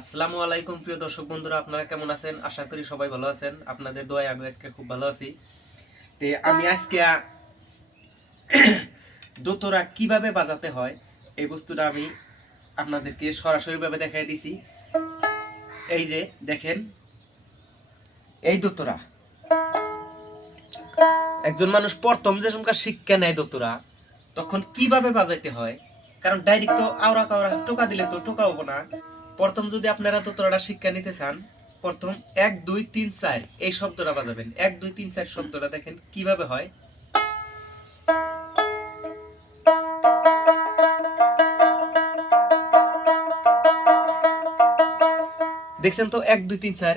আসসালামু আলাইকুম, প্রিয় দর্শক বন্ধুরা, আপনারা কেমন আছেন? আশা করি সবাই ভালো আছেন। আপনাদের দোয়ায় আমি আজকে খুব ভালো আছি। তে আমি আজকে দোতরা কীভাবে বাজাতে হয়, এই বস্তুটা আমি আপনাদেরকে সরাসরি ভাবে দেখাই দিছি। এই যে, দেখেন, এই দোতরা। একজন মানুষ প্রথম যে সমকার শিক্ষা নেয় দোতরা, তখন কীভাবে বাজাইতে হয়? কারণ ডাইরেক্ট তো আওরা কাওরা টোকা দিলে তো টোকা হব না। প্রথম যদি আপনারা দোতরাটা শিক্ষা নিতে চান, প্রথম এক, দুই, তিন, চার, এই শব্দটা বাজাবেন। এক, দুই, তিন, চার শব্দটা দেখেন কীভাবে হয়। দেখছেন তো? এক, দুই, তিন, চার।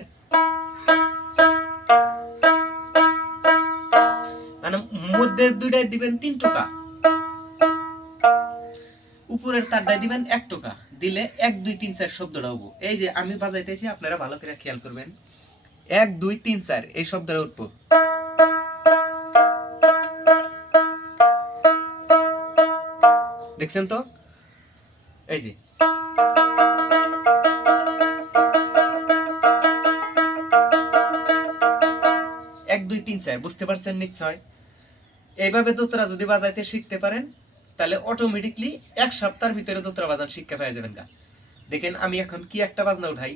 মানে মধ্যে দুইটাই দিবেন তিন টোকা। উপরের তারটাই দিবেন এক টোকা। দিলে এক, দুই, তিন, চার শব্দটা হব। এই যে আমি বাজাইতেছি, আপনারা ভালো করে খেয়াল করবেন। এক, দুই, তিন, চার, এই শব্দটা উঠবো। দেখছেন তো? এই যে। এক, দুই, তিন, চার, বুঝতে পারছেন নিশ্চয়? এইভাবে দোতরা যদি বাজাইতে শিখতে পারেন তাহলে অটোমেটিকলি এক সপ্তাহের ভিতরে দোতরা বাজান শিক্ষা পেয়ে যাবেন গা। দেখেন আমি এখন কি একটা বাজনা উঠাই।